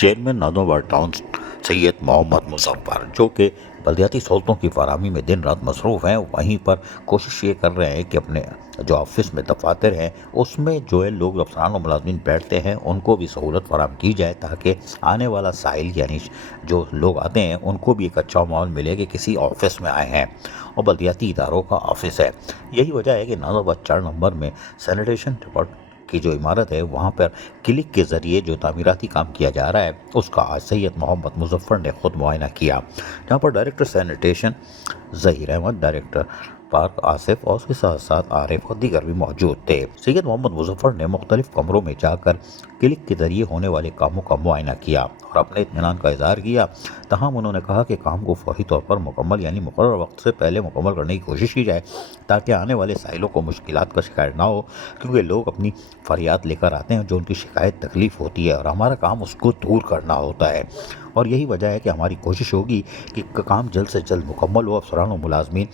Chairman नादौबार town Syed Mohammad Muzaffar जो कि बलदियाती सहूलतों की फराहमी में दिन रात मसरूफ़ हैं, वहीं पर कोशिश ये कर रहे हैं कि अपने जो ऑफिस में दफातर हैं उसमें जो है लोग अफसरान और मुलाजमीन बैठते हैं उनको भी सहूलत फराहम की जाए, ताकि आने वाला साइल यानी जो लोग आते हैं उनको भी एक अच्छा माहौल मिले कि किसी ऑफिस में आए हैं और बलदियाती इदारों का ऑफिस है। यही वजह है कि नादौबाद 4 नंबर में सैनिटेशन डिपार्टमेंट की जो इमारत है वहाँ पर क्लिक के ज़रिए जो तामीराती काम किया जा रहा है उसका आज सैयद मोहम्मद मुजफ्फर ने खुद मुआयना किया, जहाँ पर director sanitation Zaheer Ahmed, director park Asif और उसके साथ साथ आरिफ और दीगर भी मौजूद थे। सैयद मोहम्मद मुजफ्फर ने मुख्तलिफ कमरों में जाकर क्लिक के ज़रिए होने वाले कामों का मुआयना किया और अपने इत्मीनान का इजहार किया। तमाम उन्होंने कहा कि काम को फौरी तौर पर मुकम्मल यानी मुकर्रर वक्त से पहले मुकम्मल करने की कोशिश की जाए, ताकि आने वाले साइलों को मुश्किलात का शिकायत ना हो, क्योंकि लोग अपनी फरियाद लेकर आते हैं जो उनकी शिकायत तकलीफ़ होती है और हमारा काम उसको दूर करना होता है। और यही वजह है कि हमारी कोशिश होगी कि काम जल्द से जल्द मुकम्मल हो। अफसरान और मुलाजमीन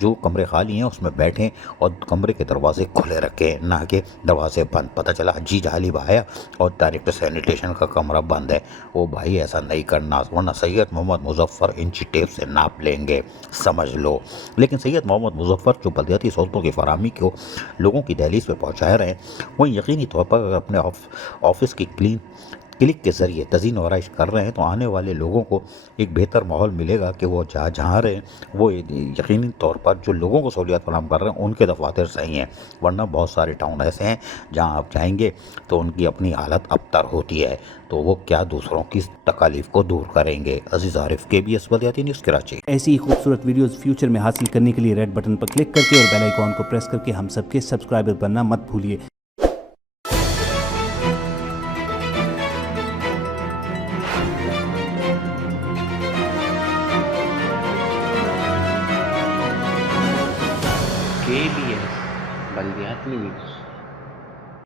जो कमरे खाली हैं उसमें बैठें और कमरे के दरवाजे खुले रखें, ना कि दरवाजे बंद। पता चला जी जालिब आया और डायरेक्टर सैनिटेशन का कमरा बंद है, ओ भाई ऐसा नहीं करना, वरना सैयद मोहम्मद मुजफ्फर इंची टेप से नाप लेंगे, समझ लो। लेकिन सैयद मोहम्मद मुजफ्फर जो बलदियाती सहूलतों की फराहमी को लोगों की दहलीज पर पहुँचा रहे हैं, वहीं यकीनी तौर पर अगर अपने ऑफिस की क्लिक के ज़रिए तज़ीन और आराइश कर रहे हैं तो आने वाले लोगों को एक बेहतर माहौल मिलेगा कि वो जहाँ रहें वो यकीनी तौर पर जो लोगों को सहूलियत फराहम कर रहे हैं उनके दफातर सही हैं। वरना बहुत सारे टाउन ऐसे हैं जहाँ आप जाएंगे तो उनकी अपनी हालत अबतर होती है, तो वो क्या दूसरों की तकालीफ को दूर करेंगे। अजीज़ आरिफ, KBS बलदियाती न्यूज़ कराची। ऐसी ही खूबसूरत वीडियोस फ्यूचर में हासिल करने के लिए रेड बटन पर क्लिक करके और बेल आइकॉन को प्रेस करके हम सबके सब्सक्राइबर बनना मत भूलिए। KBS बलदियाती न्यूज़।